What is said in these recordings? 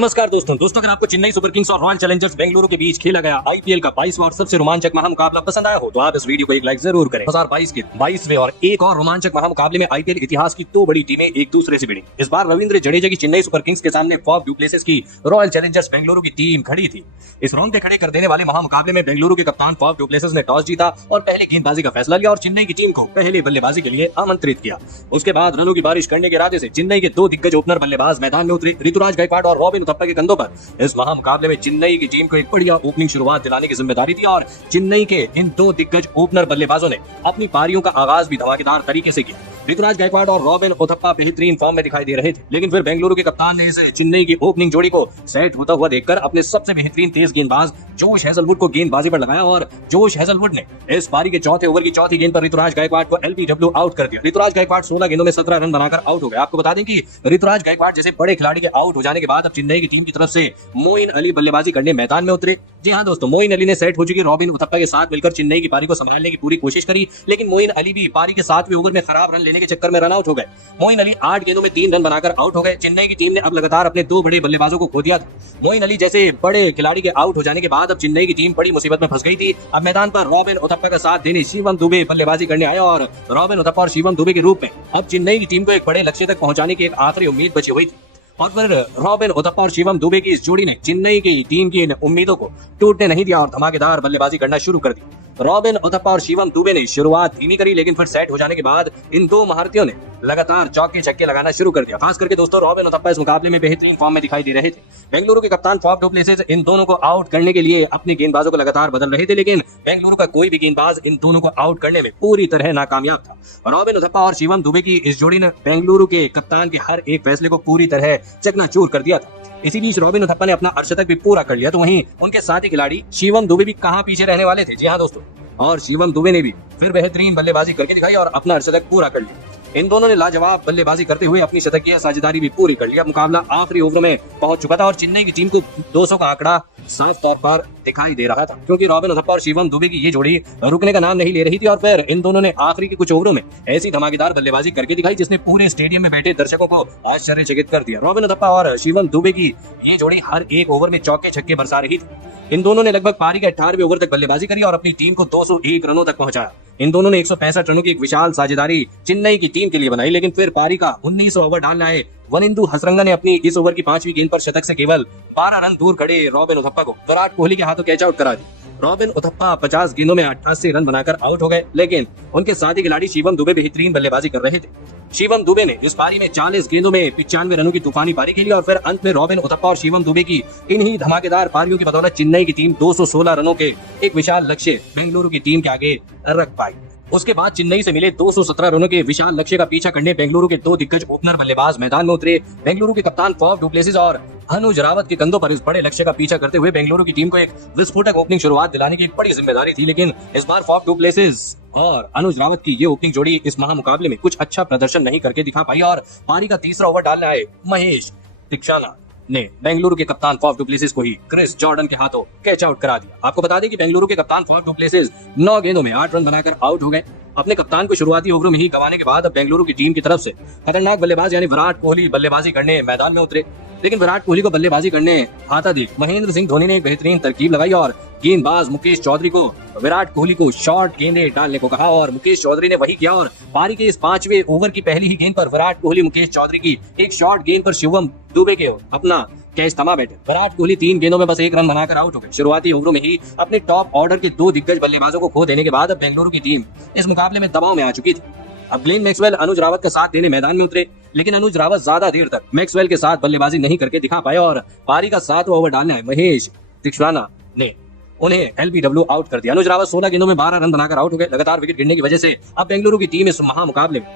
नमस्कार दोस्तों, अगर आपको चेन्नई सुपर किंग्स और रॉयल चैलेंजर्स बेंगलुरु के बीच खेला गया आईपीएल का 22वां और सबसे रोमांचक महामुकाबला पसंद आया हो तो आप इस वीडियो को एक लाइक जरूर करें। 2022 के 22वें और एक और रोमांचक महामुकाबले में आईपीएल इतिहास की दो बड़ी टीमें एक दूसरे से भिड़ी। इस बार रविंद्र जडेजा की चेन्नई सुपर किंग्स के सामने फॉफ डू प्लेसिस की रॉयल चैलेंजर्स बेंगलुरु की टीम खड़ी थी। इस रोंगटे खड़े कर देने वाले महामुकाबले में बेंगलुरु के कप्तान फॉफ डू प्लेसिस ने टॉस जीता और पहले गेंदबाजी का फैसला लिया और चेन्नई की टीम को पहले बल्लेबाजी के लिए आमंत्रित किया। उसके बाद रनों की बारिश करने के इरादे से चेन्नई के दो दिग्गज ओपनर बल्लेबाज मैदान में उतरे। ऋतुराज गायकवाड़ और रॉबिन उथप्पा के कंधों पर इस महामुकाबले में चेन्नई की टीम को एक बढ़िया ओपनिंग शुरुआत दिलाने की जिम्मेदारी थी और चेन्नई के इन दो दिग्गज ओपनर बल्लेबाजों ने अपनी पारियों का आगाज भी धमाकेदार तरीके से किया। ऋतुराज गायकवाड़ और रॉबिन उथप्पा बेहतरीन फॉर्म में दिखाई दे रहे थे, लेकिन फिर बेंगलुरु के कप्तान ने इस चेन्नई की ओपनिंग जोड़ी को सेट होता हुआ देखकर अपने सबसे बेहतरीन तेज गेंदबाज जोश हेजलवुड को गेंदबाजी पर लगाया और जोश हेजलवुड ने इस पारी के चौथे ओवर की चौथी गेंद पर ऋतुराज गायकवाड़ को एलबीडब्ल्यू आउट कर दिया। ऋतुराज गायकवाड़ 16 गेंदों में 17 रन बनाकर आउट हो गए। आपको बता दें कि ऋतुराज गायकवाड़ जैसे बड़े खिलाड़ी के आउट हो जाने के बाद अब चेन्नई की टीम की तरफ से मोइन अली बल्लेबाजी करने मैदान में उतरे। जी हाँ दोस्तों, मोइन अली ने सेट हो चुकी रॉबिन उथप्पा के साथ मिलकर चेन्नई की पारी को संभालने की पूरी कोशिश करी, लेकिन मोइन अली भी पारी के 7वें ओवर में खराब रन लेने के चक्कर में रन आउट हो गए। मोइन अली 8 गेंदों में 3 रन बनाकर आउट हो गए। चेन्नई की टीम ने अब लगातार अपने दो बड़े बल्लेबाजों को खो दिया था। मोइन अली जैसे बड़े खिलाड़ी के आउट हो जाने के बाद अब चेन्नई की टीम बड़ी मुसीबत में फंस गई थी। अब मैदान पर रॉबिन उथप्पा का साथ देने शिवम दुबे बल्लेबाजी करने आए और रॉबिन उथप्पा और शिवम दुबे के रूप में अब चेन्नई की टीम को एक बड़े लक्ष्य तक पहुंचाने की एक आखिरी उम्मीद बची हुई थी। और फिर रॉबिन उथप्पा और शिवम दुबे की इस जोड़ी ने चेन्नई की टीम की इन उम्मीदों को टूटने नहीं दिया और धमाकेदार बल्लेबाजी करना शुरू कर दी। रॉबिन उथप्पा और शिवम दुबे ने शुरुआत धीमी करी, लेकिन फिर सेट हो जाने के बाद इन दो महारथियों ने लगातार चौके छक्के लगाना शुरू कर दिया। खास करके दोस्तों रॉबिन उथप्पा इस मुकाबले में बेहतरीन फॉर्म में दिखाई दे रहे थे। बेंगलुरु के कप्तान फॉफ डू प्लेसिस इन दोनों को आउट करने के लिए अपने गेंदबाजों को लगातार बदल रहे थे, लेकिन बेंगलुरु का कोई भी गेंदबाज इन दोनों को आउट करने में पूरी तरह नाकामयाब था। रॉबिन उथप्पा और शिवम दुबे की इस जोड़ी ने बेंगलुरु के कप्तान के हर एक फैसले को पूरी तरह चकनाचूर कर दिया था। इसी बीच रॉबिन उथप्पा ने अपना अर्धशतक भी पूरा कर लिया, तो वहीं उनके साथी खिलाड़ी शिवम दुबे भी कहां पीछे रहने वाले थे। जी हाँ दोस्तों, और शिवम दुबे ने भी फिर बेहतरीन बल्लेबाजी करके दिखाई और अपना अर्धशतक पूरा कर लिया। इन दोनों ने लाजवाब बल्लेबाजी करते हुए अपनी शतकीय साझेदारी भी पूरी कर लिया। मुकाबला आखिरी ओवरों में पहुंच चुका था और चेन्नई की टीम को 200 का आंकड़ा साफ तौर पर दिखाई दे रहा था, क्योंकि रॉबिन उथप्पा और शिवम दुबे की ये जोड़ी रुकने का नाम नहीं ले रही थी। और फिर इन दोनों ने आखिरी के कुछ ओवरों में ऐसी धमाकेदार बल्लेबाजी करके दिखाई जिसने पूरे स्टेडियम में बैठे दर्शकों को आश्चर्यचकित कर दिया। रॉबिन उथप्पा और शिवम दुबे की ये जोड़ी हर एक ओवर में चौके छक्के बरसा रही थी। इन दोनों ने लगभग पारी के 18वें ओवर तक बल्लेबाजी करी और अपनी टीम को 201 रनों तक पहुंचाया। इन दोनों ने 165 रनों की एक विशाल साझेदारी चेन्नई की टीम के लिए बनाई, लेकिन फिर पारी का 19वां ओवर डालने आए वनिंदु हसरंगा ने अपनी इस ओवर की 5वीं गेंद पर शतक से केवल 12 रन दूर खड़े रॉबिन उथप्पा को विराट कोहली के हाथों कैच आउट करा दी। रॉबिन उथप्पा 50 गेंदों में 88 रन बनाकर आउट हो गए, लेकिन उनके साथी खिलाड़ी शिवम दुबे बेहतरीन बल्लेबाजी कर रहे थे। शिवम दुबे ने इस पारी में 40 गेंदों में 95 रनों की तूफानी पारी खेली और फिर अंत में रॉबिन उथप्पा और शिवम दुबे की इन्हीं धमाकेदार पारियों की बदौलत चेन्नई की टीम 216 रनों के एक विशाल लक्ष्य बेंगलुरु की टीम के आगे रख पाई। उसके बाद चेन्नई से मिले 217 रनों के विशाल लक्ष्य का पीछा करने बेंगलुरु के दो दिग्गज ओपनर बल्लेबाज मैदान में उतरे। बेंगलुरु के कप्तान फॉफ डू प्लेसिस और अनुज रावत के कंधों पर इस बड़े लक्ष्य का पीछा करते हुए बेंगलुरु की टीम को एक विस्फोटक ओपनिंग शुरुआत दिलाने की एक बड़ी जिम्मेदारी थी, लेकिन इस बार फॉफ डू प्लेसिस और अनुज रावत की ये ओपनिंग जोड़ी इस महामुकाबले में कुछ अच्छा प्रदर्शन नहीं करके दिखा पाई और पारी का तीसरा ओवर डालने आए महेश तीक्षाना ने बेंगलुरु के कप्तान फॉफ डू प्लेसिस को ही क्रिस जॉर्डन के हाथों कैच आउट करा दिया। आपको बता दें कि बेंगलुरु के कप्तान फॉफ डू प्लेसिस 9 गेंदों में 8 रन बनाकर आउट हो गए। अपने कप्तान को शुरुआती ओवरों में ही गंवाने के बाद अब बेंगलुरु की टीम की तरफ से खतरनाक बल्लेबाज यानी विराट कोहली बल्लेबाजी करने मैदान में उतरे, लेकिन विराट कोहली को बल्लेबाजी करने आता देख महेंद्र सिंह धोनी ने एक बेहतरीन तरकीब लगाई और गेंदबाज मुकेश चौधरी को विराट कोहली को शॉर्ट गेंदें डालने को कहा और मुकेश चौधरी ने वही किया और पारी के इस 5वें ओवर की पहली ही गेंद पर विराट कोहली मुकेश चौधरी की एक शॉर्ट गेंद पर शिवम दुबे के अपना कैच थमा बैठे। विराट कोहली 3 गेंदों में बस 1 रन बनाकर आउट हो गए। शुरुआती ओवरों में ही अपने टॉप ऑर्डर के दो दिग्गज बल्लेबाजों को खो देने के बाद अब बेंगलुरु की टीम इस मुकाबले में दबाव में आ चुकी थी। अब ग्लेन मैक्सवेल अनुज रावत का साथ देने मैदान में उतरे, लेकिन अनुज रावत ज्यादा देर तक मैक्सवेल के साथ बल्लेबाजी नहीं करके दिखा पाए और पारी का 7वां ओवर डालने आए महेश तीक्षाना ने उन्हें एलबीडब्ल्यू आउट कर दिया। अनुज रावत 16 गेंदों में 12 रन बनाकर आउट हो गए। लगातार विकेट गिरने की वजह से अब बेंगलुरु की टीम इस महामुकाबले में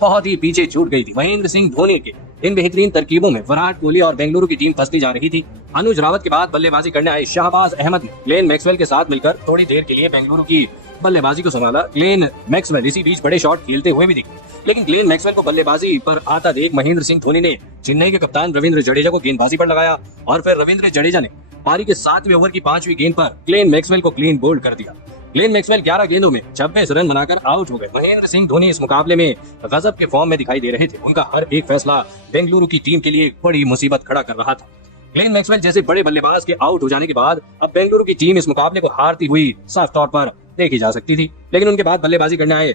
बहुत ही पीछे छूट गई थी। महेंद्र सिंह धोनी के इन बेहतरीन तरकीबों में विराट कोहली और बेंगलुरु की टीम फंसती जा रही थी। अनुज रावत के बाद बल्लेबाजी करने आए शाहबाज अहमद ने ग्लेन मैक्सवेल के साथ मिलकर थोड़ी देर के लिए बेंगलुरु की बल्लेबाजी को संभाला। ग्लेन मैक्सवेल इसी बीच बड़े शॉट खेलते हुए भी दिखे, लेकिन ग्लेन मैक्सवेल को बल्लेबाजी पर आता देख महेंद्र सिंह धोनी ने चेन्नई के कप्तान रविंद्र जडेजा को गेंदबाजी पर लगाया और फिर रविंद्र जडेजा ने पारी के 7वें ओवर की 5वीं गेंद पर ग्लेन मैक्सवेल को क्लीन बोल्ड कर दिया। ग्लेन मैक्सवेल 11 गेंदों में 26 रन बनाकर आउट हो गए। महेंद्र सिंह धोनी इस मुकाबले में गजब के फॉर्म में दिखाई दे रहे थे। उनका हर एक फैसला बेंगलुरु की टीम के लिए एक बड़ी मुसीबत खड़ा कर रहा था। ग्लेन मैक्सवेल जैसे बड़े बल्लेबाज के आउट हो जाने के बाद अब बेंगलुरु की टीम इस मुकाबले को हारती हुई साफ तौर पर देखी जा सकती थी, लेकिन उनके बाद बल्लेबाजी करने आए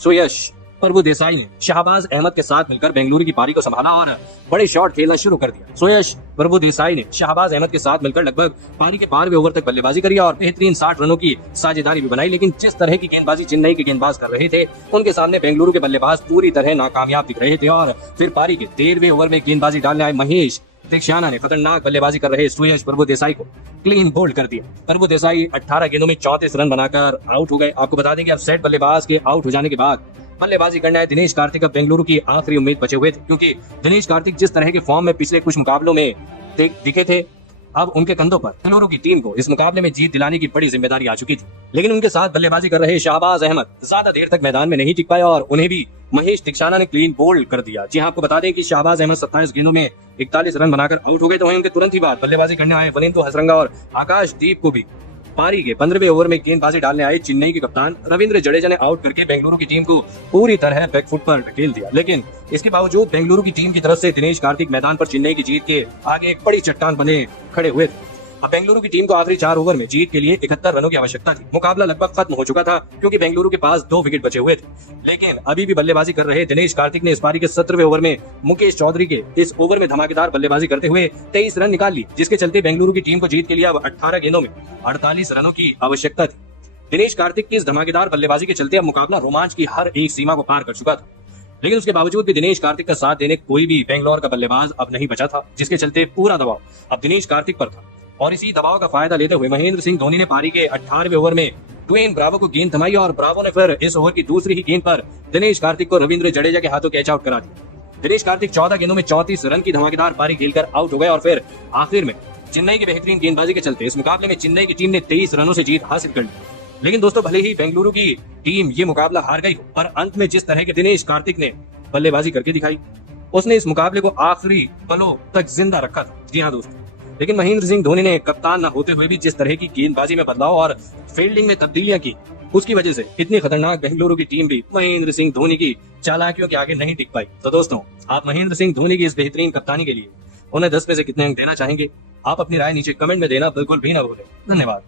सुयश प्रभुदेसाई ने शाहबाज अहमद के साथ मिलकर बेंगलुरु की पारी को संभाला और बड़े शॉट खेलना शुरू कर दिया। सुयश प्रभुदेसाई ने शाहबाज अहमद के साथ मिलकर लगभग पारी के 12वें ओवर तक बल्लेबाजी करी और बेहतरीन 60 रनों की साझेदारी भी बनाई, लेकिन जिस तरह की गेंदबाजी चेन्नई के गेंदबाज कर रहे थे उनके सामने बेंगलुरु के बल्लेबाज पूरी तरह नाकामयाब दिख रहे थे और फिर पारी के 13वें ओवर में गेंदबाजी डालने आए महेश दीक्षाना ने खतरनाक बल्लेबाजी कर रहे सुयश प्रभुदेसाई को क्लीन बोल्ड कर दिया। प्रभुदेसाई 18 गेंदों में 34 रन बनाकर आउट हो गए। आपको बता दें कि अब सेट बल्लेबाज के आउट हो जाने के बाद बल्लेबाजी करने आए दिनेश कार्तिक अब बेंगलुरु की आखिरी उम्मीद बचे हुए थे, क्योंकि दिनेश कार्तिक जिस तरह के फॉर्म में पिछले कुछ मुकाबलों में दिखे थे, अब उनके कंधों पर बेंगलुरु की टीम को इस मुकाबले में जीत दिलाने की बड़ी जिम्मेदारी आ चुकी थी। लेकिन उनके साथ बल्लेबाजी कर रहे शाहबाज अहमद ज्यादा देर तक मैदान में नहीं टिक पाए और उन्हें भी महेश दीक्षाना ने क्लीन बोल्ड कर दिया। जी हां, आपको बता दें कि शाहबाज अहमद 27 गेंदों में 41 रन बनाकर आउट हो गए, तो वहीं उनके तुरंत ही बाद बल्लेबाजी करने आए वनिंदु हसरंगा और आकाशदीप को भी पारी के 15वें ओवर में गेंदबाजी डालने आए चेन्नई के कप्तान रविंद्र जडेजा ने आउट करके बेंगलुरु की टीम को पूरी तरह बैकफुट पर ढकेल दिया। लेकिन इसके बावजूद बेंगलुरु की टीम की तरफ से दिनेश कार्तिक मैदान पर चेन्नई की जीत के आगे एक बड़ी चट्टान बने खड़े हुए थे। अब बेंगलुरु की टीम को आखिरी 4 ओवर में जीत के लिए 71 रनों की आवश्यकता थी। मुकाबला लगभग खत्म हो चुका था क्योंकि बेंगलुरु के पास 2 विकेट बचे हुए थे, लेकिन अभी भी बल्लेबाजी कर रहे दिनेश कार्तिक ने इस पारी के 17वें ओवर में मुकेश चौधरी के इस ओवर में धमाकेदार बल्लेबाजी करते हुए 23 रन निकाल ली, जिसके चलते बेंगलुरु की टीम को जीत के लिए अब 18 गेंदों में 48 रनों की आवश्यकता थी। दिनेश कार्तिक की इस धमाकेदार बल्लेबाजी के चलते अब मुकाबला रोमांच की हर एक सीमा को पार कर चुका था, लेकिन उसके बावजूद भी दिनेश कार्तिक का साथ देने कोई भी बेंगलोर का बल्लेबाज अब नहीं बचा था, जिसके चलते पूरा दबाव अब दिनेश कार्तिक पर था। और इसी दबाव का फायदा लेते हुए महेंद्र सिंह धोनी ने पारी के 18वें ओवर में ड्वेन ब्रावो को गेंद थमाई और ब्रावो ने फिर इस ओवर की दूसरी ही गेंद पर दिनेश कार्तिक को रविंद्र जडेजा के हाथों कैच आउट करा दिया। दिनेश कार्तिक 14 गेंदों में 34 रन की धमाकेदार पारी खेलकर आउट हो गए और फिर आखिर में चेन्नई की बेहतरीन गेंदबाजी के चलते इस मुकाबले में चेन्नई की टीम ने 23 रनों से जीत हासिल कर ली। लेकिन दोस्तों, भले ही बेंगलुरु की टीम ये मुकाबला हार गई हो, पर अंत में जिस तरह के दिनेश कार्तिक ने बल्लेबाजी करके दिखाई, उसने इस मुकाबले को आखिरी पलों तक जिंदा रखा था। जी हाँ दोस्तों, लेकिन महेंद्र सिंह धोनी ने कप्तान न होते हुए भी जिस तरह की गेंदबाजी में बदलाव और फील्डिंग में तब्दीलियां की, उसकी वजह से इतनी खतरनाक बेंगलुरु की टीम भी महेंद्र सिंह धोनी की चालाकियों के आगे नहीं टिक पाई। तो दोस्तों, आप महेंद्र सिंह धोनी की इस बेहतरीन कप्तानी के लिए उन्हें 10 में से कितने अंक देना चाहेंगे? आप अपनी राय नीचे कमेंट में देना बिल्कुल भी ना भूलें। धन्यवाद।